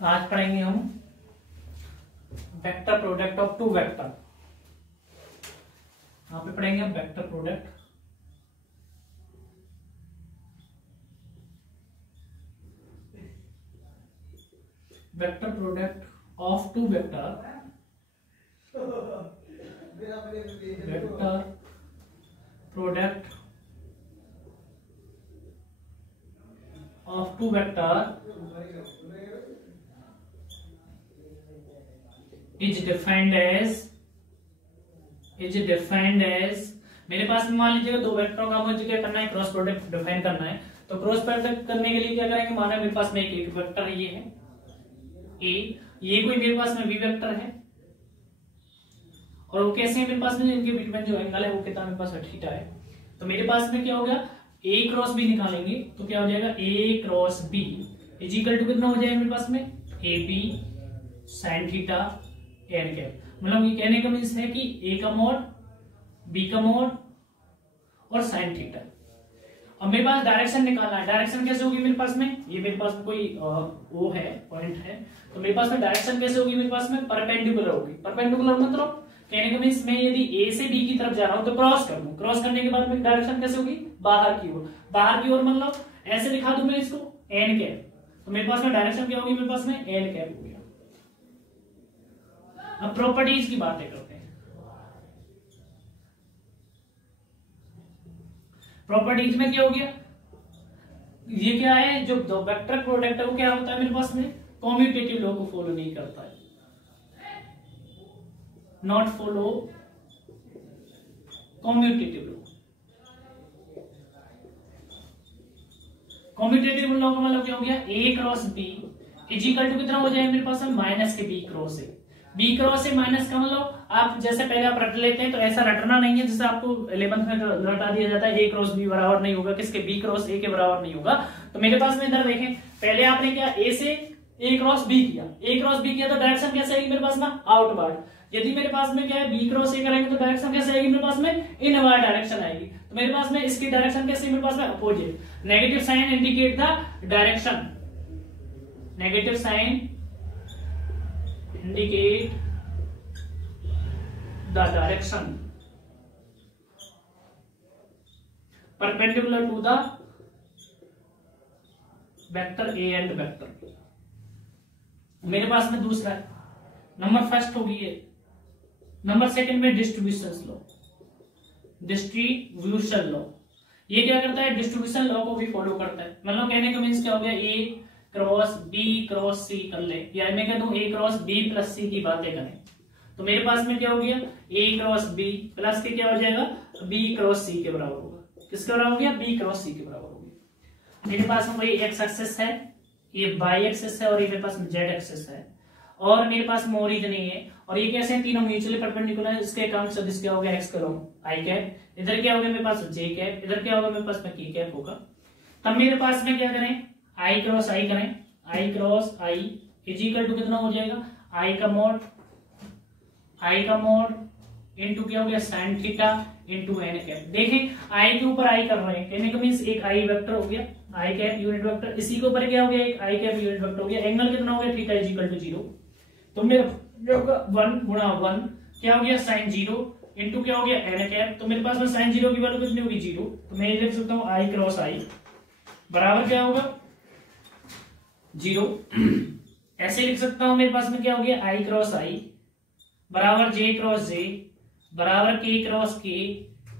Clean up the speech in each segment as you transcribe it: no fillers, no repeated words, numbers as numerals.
आज पढ़ेंगे हम vector product of two vector. यहां पे पढ़ेंगे हम vector product of two vector product of two vector is defined as मेरे पास में मान लीजिएगा दो वेक्टरों का मुझे क्या करना है, क्रॉस प्रोडक्ट डिफाइन करना है। तो क्रॉस प्रोडक्ट करने के लिए क्या करेंगे, माना मेरे पास में एक वेक्टर ये है ए, ये कोई मेरे पास में बी वेक्टर है और वो कैसे है मेरे पास में, इनके बीच में जो एंगल है वो कितना मेरे पास थीटा है। तो मेरे पास में क्या हो गया, ए क्रॉस बी निकालेंगे तो क्या हो जाएगा, A cross B is equal to कितना हो जाएगा मेरे पास में, A B sine theta n cap. मतलब ये कहने का मीन्स है कि ए का मोड, बी का मोड और साइन थीटा। अब मेरे पास डायरेक्शन निकालना है, डायरेक्शन कैसे होगी मेरे पास में, ये मेरे पास कोई वो है पॉइंट है, तो मेरे पास में डायरेक्शन कैसे होगी मेरे पास में, परपेंडिकुलर होगी। परपेंडिकुलर मतलब कहने का मीन्स मैं यदि ए से बी की तरफ जा रहा हूं तो क्रॉस कर दूं, क्रॉस करने के बाद में डायरेक्शन कैसे होगी, बाहर की ओर। बाहर की ओर मतलब ऐसे दिखा दूं मैं इसको एन कैप, तो मेरे पास में डायरेक्शन क्या होगी मेरे पास में, एन कैप हो गया। अब प्रॉपर्टीज की बातें करते हैं। प्रॉपर्टीज में क्या हो गया, ये क्या है, जो वेक्टर प्रोडक्ट है वो क्या होता है मेरे पास में, कॉम्यूटेटिव लॉ को फॉलो नहीं करता है, not follow commutative law. Commutative law का मतलब क्या हो गया, A cross B is equal to कितना हो जाएगा मेरे पास में, माइनस के B cross A. B cross से माइनस का मतलब आप जैसे पहले आप रट लेते हैं, तो ऐसा रटना नहीं है जैसे आपको 11th में रटा दिया जाता है, ए क्रॉस बी बराबर नहीं होगा किसके, बी क्रॉस ए के बराबर नहीं होगा। तो मेरे पास में इधर देखें, पहले आपने क्या ए से ए क्रॉस बी किया, ए क्रॉस बी किया तो डायरेक्शन कैसे आएगी मेरे पास में, आउटवर्ड। यदि मेरे पास में क्या है, बी क्रॉस ए करेंगे तो डायरेक्शन कैसे आएगी मेरे पास में, इनवर्ड डायरेक्शन आएगी। तो मेरे पास में इसकी डायरेक्शन कैसे मेरे पास में, opposite. Negative sign indicate the direction, negative sign indicate the direction perpendicular to the vector A and vector। मेरे पास में दूसरा है, नंबर फर्स्ट होगी ये, नंबर सेकंड में डिस्ट्रीब्यूशन लॉ, डिस्ट्रीब्यूशन लॉ ये क्या करता है, डिस्ट्रीब्यूशन लॉ को भी फॉलो करता है। मतलब कहने का मीन्स क्या हो गया, ए क्रॉस बी क्रॉस सी कर ले, या मैं कह दूं ए क्रॉस बी प्लस सी की बातें करें, तो मेरे पास में क्या हो गया, ए क्रॉस बी प्लस के क्या हो जाएगा, बी क्रॉस सी के बराबर होगा। किसके बराबर हो गया, बी क्रॉस सी के बराबर हो गया। मेरे पास में कोई एक्स एक्सिस है, ये वाई एक्सिस है और ये मेरे पास में जेड एक्सिस है, और मेरे पास में ओरिजिन नहीं है, और ये कैसे हैं, तीनों म्यूचुअली परपेंडिकुलर है। इसके अकाउंट से दिस क्या हो गया, एक्स करो आई कैप, इधर क्या हो गया मेरे पास जे कैप, इधर क्या होगा मेरे पास में के कैप होगा। तब मेरे पास में क्या करें, आई क्रॉस आई करें, I cross I is equal to कितना हो जाएगा, आई का मोड इनटू क्या हो गया, sine theta into N cap. देखें आई के ऊपर आई कर रहे हैं, कहने का मींस एक आई वेक्टर हो गया, आई कैप यूनिट वेक्टर, इसी के ऊपर क्या हो गया, एक आई कैप यूनिट वेक्टर हो गया। एंगल कितना हो गया, थीटा इज इक्वल टू 0। तो मेरा होगा 1 गुणा 1 क्या हो गया, साइन 0 इनटू क्या हो गया, एन कैप। तो मेरे पास में साइन 0 की वैल्यू कितनी होगी, 0। तो मैं ये लिख सकता हूँ आई क्रॉस आई बराबर क्या होगा, 0। ऐसे लिख सकता हूं, मेरे पास में क्या हो गया, आई क्रॉस आई बराबर जे क्रॉस जे बराबर के cross K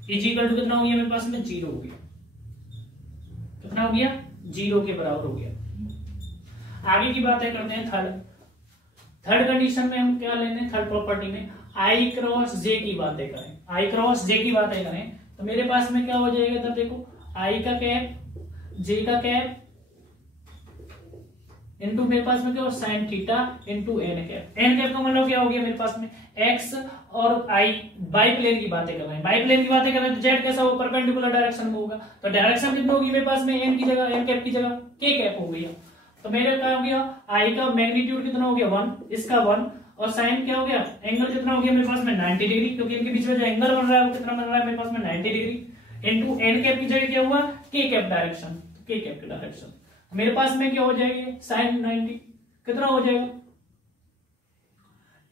is equal to कितना हो गया मेरे पास में, 0 हो गया। कितना हो गया, 0 के बराबर हो गया। आगे की बातें करते हैं, थर्ड कंडीशन में हम क्या लेने, थर्ड प्रॉपर्टी में आई क्रॉस जे की बातें करें, आई क्रॉस जे की बातें करें तो मेरे पास में क्या हो जाएगा, तब देखो आई का कैप जे का कैप इनटू मेरे पास में क्या हो, sine theta into N cap. N cap का मतलब क्या हो गया मेरे पास में, एक्स और आई बाई प्लेन की बातें कर रहे हैं, बाई प्लेन की बातें कर रहे हैं तो जेड कैसा हो, परपेंडिकुलर डायरेक्शन में होगा। तो डायरेक्शन कितनी होगी मेरे पास में, एन की जगह, एन कैप की जगह के कैप हो गया। तो मेरे क्या हो गया, आई का मैग्नीट्यूड कितना हो गया 1, इसका 1, और साइन क्या हो गया, एंगल कितना हो गया मेरे पास में 90 डिग्री, क्योंकि इनके बीच में जो एंगल बन रहा है वो कितना बन रहा है मेरे पास में 90 डिग्री इनटू एन कैप की जगह क्या हुआ, के कैप डायरेक्शन, के कैप की डायरेक्शन। मेरे पास में क्या हो जाएगी साइन 90 कितना हो जाएगा,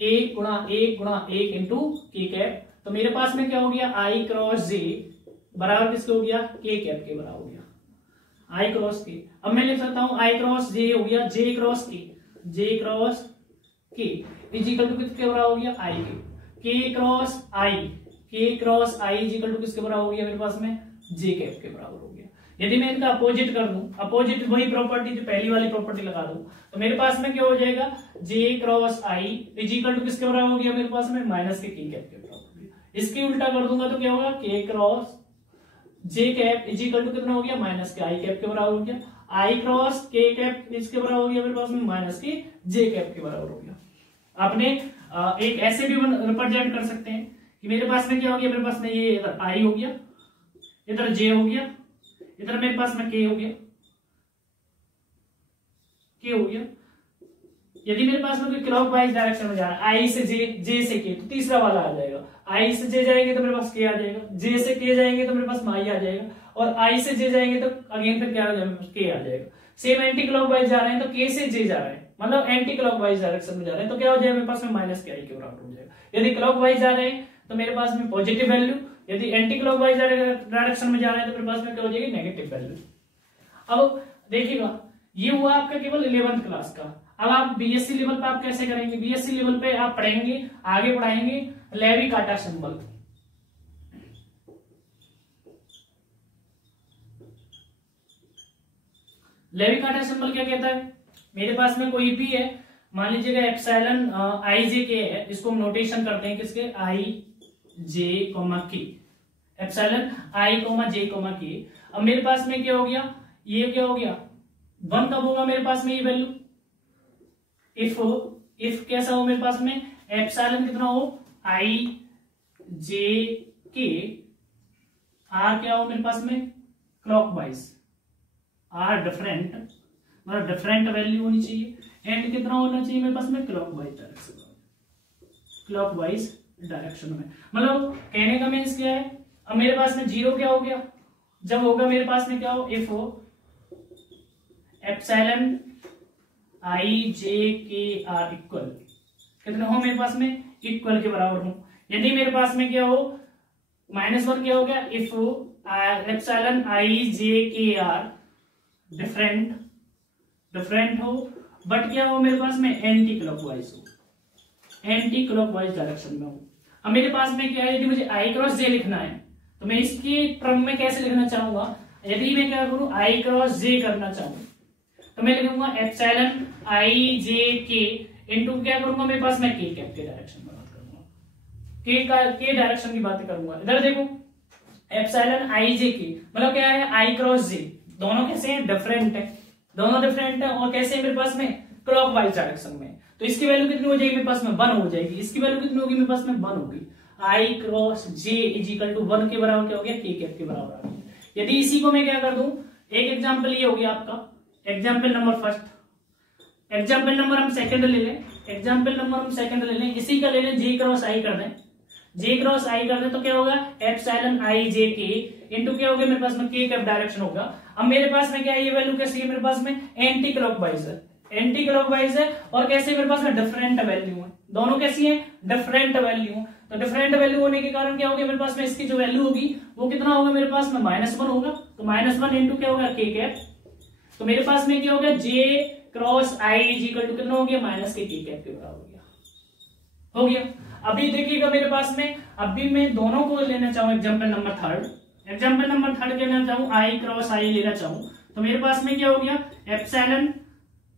1 इंटू के कैप। तो मेरे पास में क्या हो गया, आई क्रॉस जे बराबर किसके हो गया, के कैप के बराबर हो गया, आई क्रॉस के। अब मैं लिख सकता हूं आई क्रॉस जे हो गया J cross K is equal to किसके बराबर हो गया, I K cross I is equal to किसके बराबर हो गया मेरे पास में, जे कैप के बराबर हो गया। यदि मैं इनका अपोजिट कर दूं, अपोजिट वही प्रॉपर्टी जो पहली वाली प्रॉपर्टी लगा दूं, तो मेरे पास में क्या हो जाएगा, J cross I is equal to किसके बराबर हो गया मेरे पास में, माइनस के कैप के बराबर हो गया। इसकी उल्टा कर दूंगा तो क्या होगा, K cross J cap is equal to कितना हो गया, माइनस के आई कैप के बराबर हो गया। आई क्रॉस के कैप इसके बराबर हो गया मेरे पास में, माइनस के जे कैप के बराबर हो गया। आपने एक ऐसे भी रिप्रेजेंट कर सकते हैं कि मेरे पास में क्या हो गया, मेरे पास में ये इधर आई हो गया, इधर जे हो गया, इधर मेरे पास में के हो गया, यदि मेरे पास में कोई क्लॉकवाइज डायरेक्शन में जा रहा है, आई से जे से के, तो तीसरा वाला आ जाएगा। आई से जे जाएंगे तो मेरे पास के आ जाएगा, जे से के जाएंगे तो मेरे पास आई आ जाएगा, और आई से जे जाएंगे तो अगेन फिर क्या आ जाएगा, के आ जाएगा। सेम एंटी क्लॉकवाइज जा रहे हैं तो के से जे जा रहे हैं, मतलब एंटी क्लॉकवाइज डायरेक्शन में जा रहे हैं, तो क्या हो जाएगा मेरे पास में, माइनस के आई के बराबर हो जाएगा। यदि क्लॉकवाइज जा रहे हैं तो मेरे पास में पॉजिटिव वैल्यू, यदि एंटी क्लॉकवाइज डायरेक्शन में जा रहे हैं तो मेरे पास में क्या हो जाएगी, नेगेटिव वैल्यू। अब देखिएगा, ये हुआ आपका केवल 11th क्लास का। अब आप बीएससी लेवल पे आप कैसे करेंगे, बीएससी लेवल पे आप पढ़ेंगे, आगे पढ़ाएंगे लेवी-काटा सिंबल। लेवी-काटा सिंबल क्या कहता है, मेरे पास में कोई भी है, मान लीजिएगा एप्सिलॉन आई जे के है, इसको हम नोटेशन करते हैं किसके, I J comma K, epsilon I comma J comma K. अब मेरे पास में क्या हो गया, ये क्या हो गया, 1 कब होगा मेरे पास में ये वैल्यू, इफ कैसा हो मेरे पास में, एप्सिलॉन कितना हो, आई जे के, आर क्या हो मेरे पास में, क्लॉकवाइज, आर डिफरेंट, मतलब डिफरेंट वैल्यू होनी चाहिए, एंड कितना होना चाहिए मेरे पास में, क्लॉकवाइज डायरेक्शन में। मतलब कहने का मीन्स क्या है, अब मेरे पास में 0 क्या हो गया, जब होगा मेरे पास में क्या हो, इफ हो एप्सिलॉन आई जे के आर इक्वल, कितना हो मेरे पास में, इक्वल के बराबर हो। यदि मेरे पास में क्या हो, -1 क्या हो गया, इफ एप्सिलॉन आई जे के आर डिफरेंट हो, बट क्या हो मेरे पास में, एंटी क्लॉकवाइज हो, एंटी क्लॉकवाइज डायरेक्शन में हो। अब मेरे पास में क्या है, यदि मुझे आई क्रॉस जे लिखना है तो मैं इसके क्रम में कैसे लिखना चाहूंगा, यदि मैं क्या करूं, आई क्रॉस जे करना चाहूं तो मैं लिखूंगा एप्सिलॉन आई जे के इंटू क्या करूंगा, मेरे पास में के कैप के डायरेक्शन में बात करूंगा, के डायरेक्शन की बात करूंगा। इधर देखो एप्सिलॉन आई जे के मतलब क्या है, आई क्रॉस जे, दोनों कैसे हैं, डिफरेंट है, दोनों डिफरेंट है, और कैसे है मेरे पास में, क्लॉकवाइज डायरेक्शन में। तो इसकी वैल्यू कितनी हो जाएगी मेरे पास में, 1 हो जाएगी। इसकी वैल्यू कितनी होगी मेरे पास में, 1 होगी। I cross J is equal to 1 के बराबर क्या हो गया, के कैप के बराबर आ गया। यदि इसी को मैं क्या कर दूं, एक एग्जांपल ये हो गया आपका, example number first, example number हम सेकंड ले लें, इसी का ले लें, जे क्रॉस आई कर दें, तो क्या होगा, एप्सिलॉन आई जे के इंटू क्या होगा मेरे पास में, के कैप डायरेक्शन होगा। अब मेरे पास में क्या है, ये वैल्यू कैसी है मेरे पास में, एंटी क्लॉकवाइज है, और कैसे मेरे पास में डिफरेंट वैल्यू है, दोनों कैसी है, डिफरेंट वैल्यू। तो डिफरेंट वैल्यू होने के कारण क्या होगा मेरे पास में, इसकी जो वैल्यू होगी वो कितना होगा मेरे पास में, -1 होगा। तो -1 इंटू क्या होगा, के कैप। तो मेरे पास में क्या होगा, J cross I is equal to कितना हो गया, माइनस के कैप के बराबर हो गया। अभी देखिएगा मेरे पास में, अभी मैं दोनों को लेना चाहूं, एग्जाम्पल नंबर थर्ड लेना चाहूं, आई क्रॉस आई लेना चाहूं, तो मेरे पास में क्या हो गया, एप्सिलॉन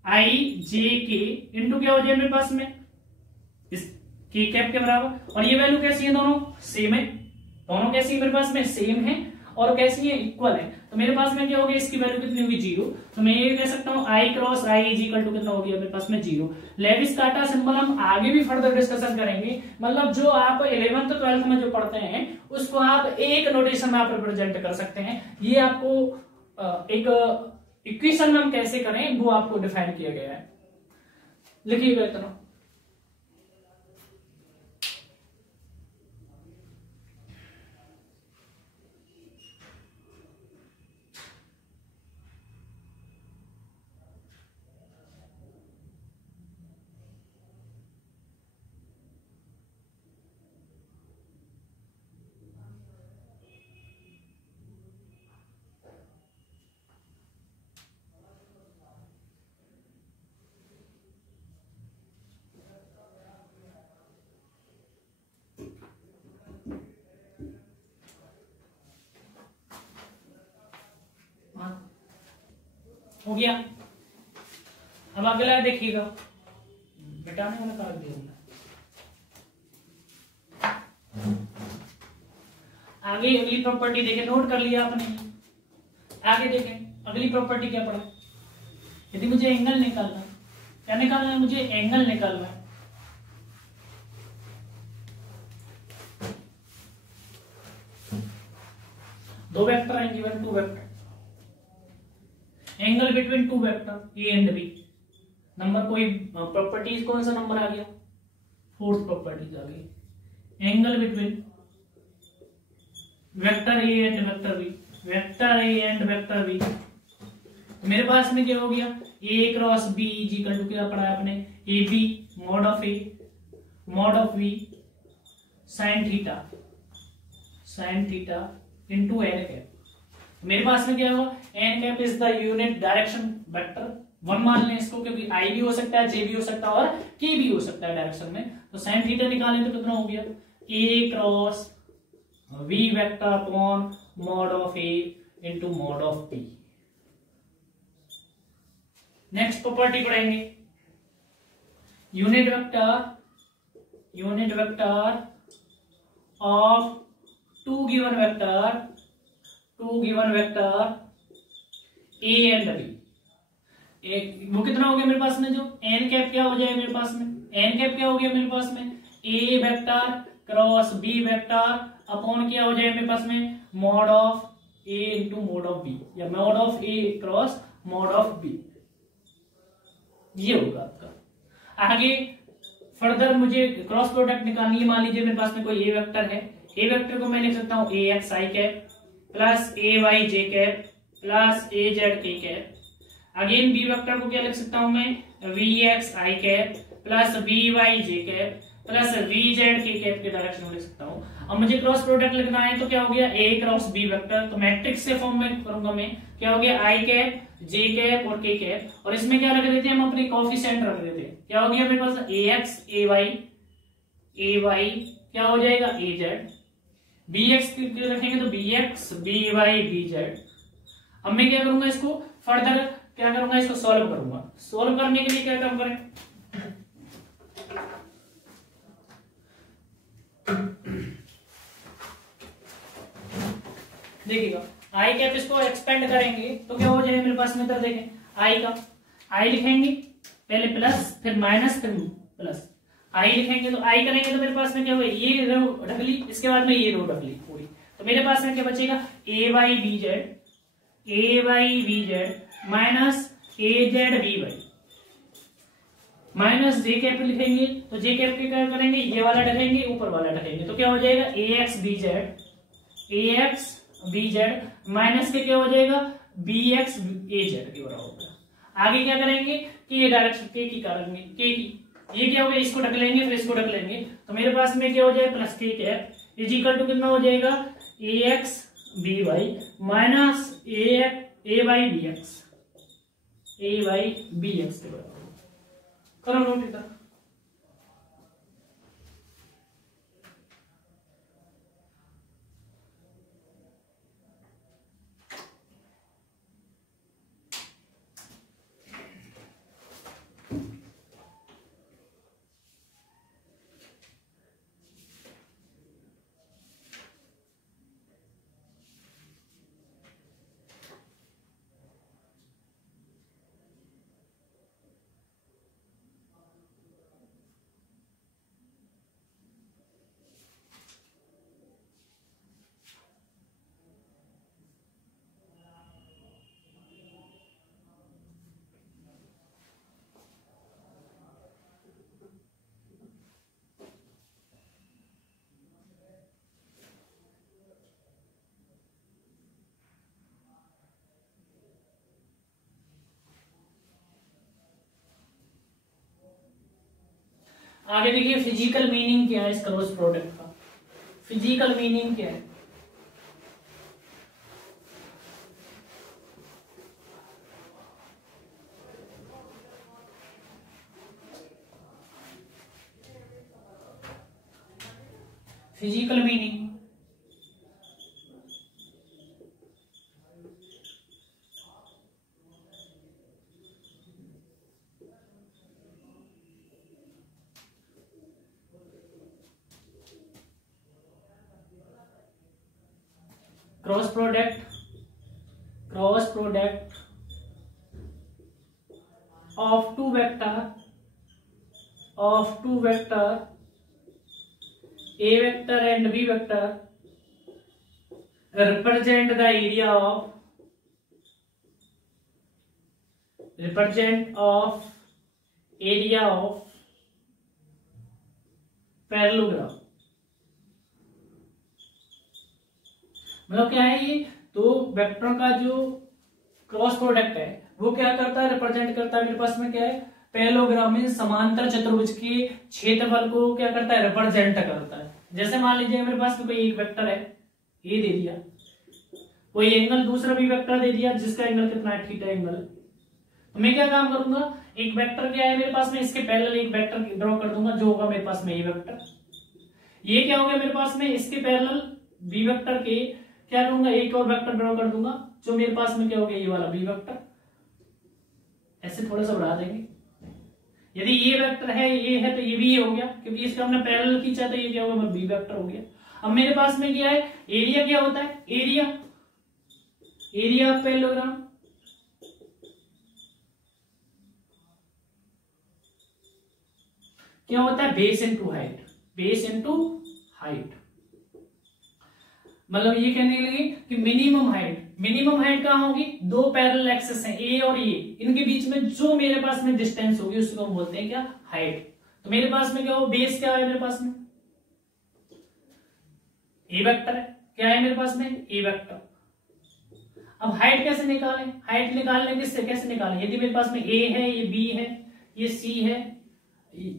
आई जे के इंटू क्या हो जाए मेरे पास में, इस के कैप के बराबर। और ये वैल्यू कैसी है, दोनों सेम है, दोनों कैसी है मेरे पास में, सेम है, और कैसी है, इक्वल है। तो मेरे पास में क्या हो गया, इसकी वैल्यू कितनी होगी, 0। तो मैं ये कह सकता हूं I cross I is equal to कितना हो गया मेरे पास में, 0। लेविस-काटा सिंबल हम आगे भी फर्दर डिस्कशन करेंगे, मतलब जो आप 11th 12th में जो पढ़ते हैं उसको आप एक नोटेशन में आप रिप्रेजेंट कर सकते हैं। ये आपको एक इक्वेशन में हम कैसे करें वो आपको डिफाइन किया गया है, लिखिएगा इतना। हो गया। अब अगला देखिएगा, मिटाने वाला कागज देगा। आगे अगली प्रॉपर्टी देखें, नोट कर लिया आपने। आगे देखें अगली प्रॉपर्टी क्या पड़ा। यदि मुझे एंगल निकालना, क्या निकालना है, मुझे एंगल निकालना है। दो वेक्टर हैं given, two vector, angle between two vector A and B. Number कोई प्रॉपर्टीज, कौन सा नंबर आ गया, फोर्थ प्रॉपर्टीज आ गई। Angle between vector A and vector B, vector A and vector B. तो मेरे पास में क्या हो गया, A cross B is equal to क्या पढ़ा है आपने, A B mod of A mod of B sine theta into N cap. मेरे पास में क्या होगा, N cap is the unit direction vector, one मान लें इसको, क्योंकि आई भी हो सकता है, जे भी हो सकता है और के भी हो सकता है डायरेक्शन में। तो साइन थीटा निकालें तो कितना हो गया, A cross B vector upon mod of A into mod of B. Next property पढ़ेंगे, unit vector of two given vector A and B. वो कितना हो गया मेरे पास में, जो एन कैप क्या हो जाएगा मेरे पास में, एन कैप क्या हो गया मेरे पास में, A vector cross B vector upon क्या हो जाएगा मेरे पास में, mod of A into mod of B, या mod of A cross mod of B. ये होगा आपका। आगे फर्दर मुझे क्रॉस प्रोडक्ट निकालनी है। मान लीजिए मेरे पास में कोई ए वेक्टर है, ए वेक्टर को मैं लिख सकता हूं A X I cap plus A Y J cap plus A Z K cap. Again B vector को क्या लिख सकता हूं मैं, V X I cap plus V Y J cap plus V Z K cap के direction में लिख सकता हूं। अब मुझे क्रॉस प्रोडक्ट लिखना है तो क्या हो गया, ए क्रॉस बी वेक्टर, तो मैट्रिक्स से फॉर्म में करूंगा मैं, क्या हो गया, आई कैप जे कैप और के कैप, और इसमें क्या रख देते हैं हम, अपने कोएफिशिएंट रख देते हैं। क्या हो गया मेरे पास, ए एक्स ए वाई क्या हो जाएगा, ए जेड। बी एक्स रखेंगे तो B X B Y B Z. अब मैं क्या करूंगा, इसको फर्दर क्या करूंगा, इसको सॉल्व करूंगा। सॉल्व करने के लिए क्या काम करें, देखिएगा आई कैप, इसको एक्सपेंड करेंगे तो क्या हो जाएगा मेरे पास में, इधर देखें आई का, आई लिखेंगे पहले प्लस फिर माइनस फिर प्लस, आई लिखेंगे तो आई करेंगे तो मेरे पास में क्या होगा, ये रो ढकली, इसके बाद में ये रो ढकली पूरी, तो मेरे पास में क्या बचेगा, ए वाई बी जेड माइनस ए जेड बी वाई, माइनस जे कैप लिखेंगे तो जे कैप के क्या करेंगे, ये वाला ढकेंगे ऊपर वाला ढकेंगे, तो क्या हो जाएगा, ए एक्स बी जेड माइनस के क्या हो जाएगा, बी एक्स ए जेड के बराबर होगा। आगे क्या करेंगे कि ये डायरेक्शन के की करेंगे, के की, ये क्या हो गया, इसको ढक लेंगे फिर इसको ढक लेंगे, तो मेरे पास में क्या हो जाएगा, प्लस के कैप इज इक्वल टू कितना हो जाएगा, ए एक्स बी वाई माइनस ए वाई बी एक्स के बराबर। करो नोट इधर। आगे देखिए फिजिकल मीनिंग क्या है इस क्रॉस प्रोडक्ट का, फिजिकल मीनिंग क्या है, physical meaning cross product of two vector A vector and B vector represent the area of parallelogram. मतलब क्या है ये, तो वेक्टरों का जो क्रॉस प्रोडक्ट है वो क्या करता है, रिप्रेजेंट करता है। मेरे पास में क्या है, पैरेललोग्राम में समांतर चतुर्भुज के क्षेत्रफल को क्या करता है, रिप्रेजेंट करता है। जैसे मान लीजिए मेरे पास में कोई एक वेक्टर है ए दे दिया, कोई एंगल दूसरा भी वेक्टर दे दिया जिसका एंगल कितना है, थीटा एंगल। तो मैं क्या काम करूंगा, एक वेक्टर क्या है मेरे पास में, इसके पैरेलल एक वेक्टर ड्रॉ कर दूंगा जो होगा मेरे पास में ए वेक्टर। ये क्या हो गया मेरे पास में, इसके पैरेलल बी वेक्टर के क्या करूंगा, एक और वेक्टर ड्रॉ कर दूंगा जो मेरे पास में क्या हो गया, ये वाला बी वेक्टर। ऐसे थोड़ा सा बढ़ा देंगे, यदि ये वेक्टर है ये है तो ये भी ये हो गया, क्योंकि इसका हमने पैरेलल खींचा तो ये क्या होगा, बी वेक्टर हो गया। अब मेरे पास में क्या है, एरिया क्या होता है, एरिया ऑफ पैरेललोग्राम। क्या होता है, बेस इनटू हाइट। मतलब ये कहने लगे कि मिनिमम हाइट कहां होगी, दो पैरेलल एक्सिस हैं ए और ए, इनके बीच में जो मेरे पास में डिस्टेंस होगी उसको हम बोलते हैं क्या, हाइट। तो मेरे पास में क्या हो, बेस क्या है मेरे पास में, ए वेक्टर है, क्या है मेरे पास में, ए वेक्टर। अब हाइट कैसे निकालें, हाइट निकालने के कैसे निकालें, यदि मेरे पास में ए है, ये बी है, ये सी है,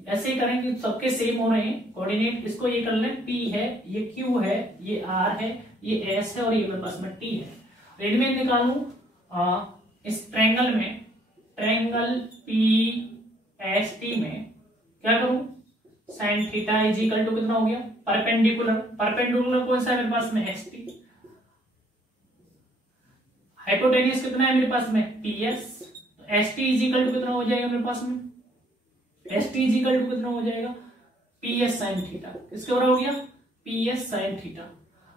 ऐसे ही करेंगे, सबके सेम हो रहे हैं कोऑर्डिनेट। इसको ये कर लें, P है, ये Q है, ये R है, ये S है और ये मेरे पास में T है। इनमें निकालूं इस ट्रायंगल PST में क्या करूं, sine theta is equal to कितना हो गया, परपेंडिकुलर कौन सा है मेरे पास में, ST। हाइपोटेन्यूज कितना है मेरे पास में, PS। ST is equal to कितना हो जाएगा मेरे पास में, ST इज इक्वल टू कितना हो जाएगा, PS साइन थीटा। किसके हो गया, PS साइन थीटा।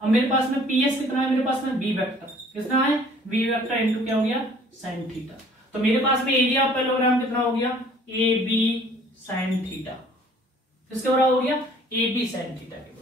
अब मेरे पास में PS कितना है मेरे पास में, B वेक्टर कितना है, B वेक्टर इनटू क्या हो गया, साइन थीटा। तो मेरे पास में एरिया ऑफ पैरेललोग्राम कितना हो गया, AB साइन थीटा। किसके बराबर हो गया, AB साइन थीटा के बराबर।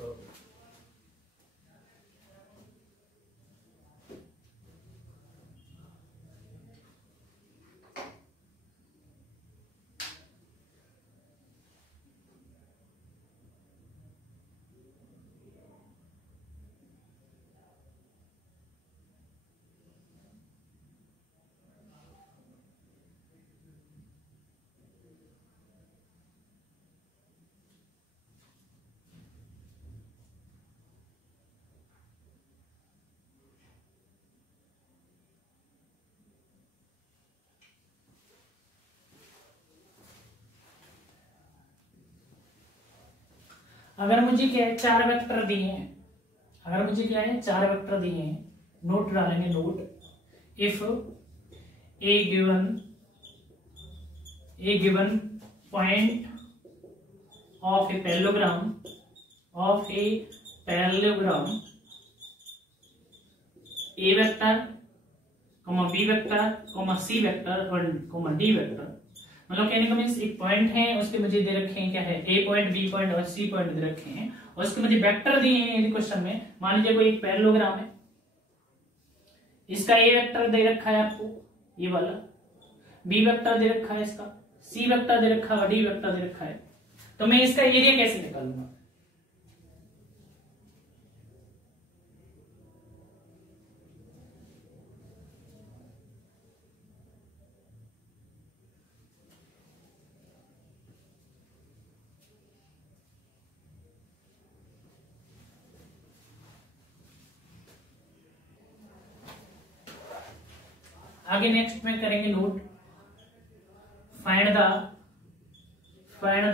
अगर मुझे क्या है, चार वेक्टर दिए हैं, अगर मुझे क्या है, चार वेक्टर दिए हैं, नोट डालेंगे, note if a given point of a parallelogram A vector, B vector, C vector और डी वेक्टर। मतलब कहने का मीन्स एक पॉइंट है, उसके मुझे दे रखे हैं क्या है, ए पॉइंट, बी पॉइंट और सी पॉइंट दे रखे हैं, और उसके मुझे वेक्टर दिए हैं। यदि क्वेश्चन में मान लीजिए कोई एक पैरेललोग्राम है, इसका ए वेक्टर दे रखा है आपको ये वाला, बी वेक्टर दे रखा है, इसका सी वेक्टर दे रखा है, डी वेक्टर दे रखा है, तो मैं इसका एरिया कैसे निकालूंगा। आगे नेक्स्ट में करेंगे note, find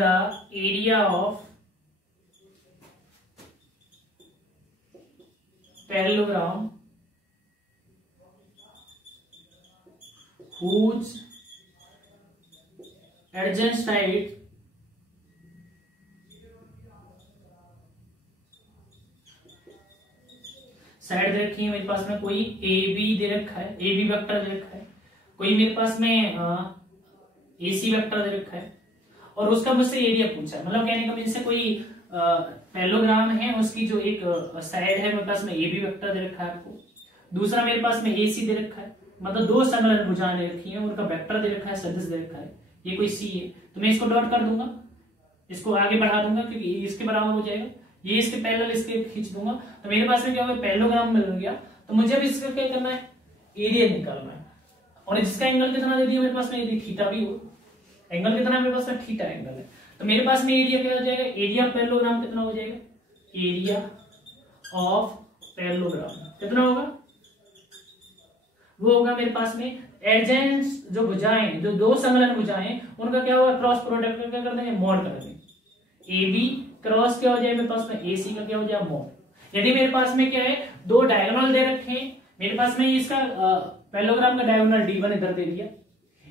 the area of parallelogram whose adjacent side side दे रखी है मेरे पास में, कोई ए बी दे रखा है, ए बी वेक्टर दे रखा है, कोई मेरे पास में ए सी वेक्टर दे रखा है, और उसका मुझसे एरिया पूछा है। मतलब कहने का मीन से कोई पैरेललोग्राम है, उसकी जो एक साइड है मेरे पास में ए बी वेक्टर दे रखा है आपको, दूसरा मेरे पास में ए सी दे रखा है, मतलब दो समलंब भुजाएं दे रखी है, उनका वेक्टर दे रखा है, सदिश दे रखा है, ये कोई सी है, तो मैं इसको डॉट कर दूंगा, इसको आगे बढ़ा दूंगा क्योंकि इसके बराबर हो जाएगा, ये इसके पैरेलल इसके खींच दूंगा, तो मेरे पास में क्या होगा, पैरेललोग्राम मिल गया। तो मुझे अब इसका क्या करना है, एरिया निकालना है, और जिसका एंगल कितना दे दिया मेरे पास में, यदि थीटा भी हो, एंगल कितना मेरे पास में, थीटा एंगल है, तो मेरे पास में एरिया क्या हो जाएगा, एरिया पैरेललोग्राम कितना हो जाएगा, एरिया ऑफ पैरेललोग्राम कितना होगा, वो होगा मेरे पास में एडजेंट जो भुजाएं, जो दो संलग्न भुजाएं, उनका क्या होगा, क्रॉस प्रोडक्ट क्या कर देंगे, मॉड कर देंगे, ए बी क्रॉस क्या हो जाएगा मेरे पास में, ए सी का क्या हो जाएगा, मॉड। यदि मेरे पास में क्या है, दो डायगोनल दे रखे हैं मेरे पास में, इसका पैरेललोग्राम का डायगोनल D1 इधर दे दिया,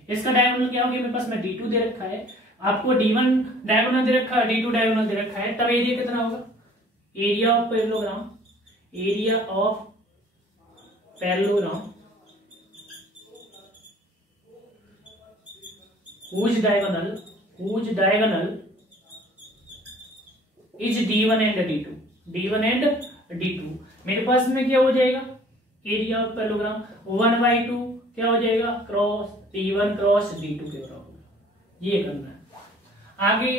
इसका डायगोनल क्या हो गया मेरे पास में, D2 दे रखा है, आपको D1 डायगोनल दे रखा है, D2 डायगोनल दे रखा है, तब एरिया कितना होगा, area of parallelogram, area of parallelogram whose diagonal is D1 and D2, D1 and D2, मेरे पास में क्या हो जाएगा, एरिया ऑफ पैरेललोग्राम 1/2 क्या हो जाएगा, क्रॉस D1 क्रॉस D2 के बराबर, ये करना है। आगे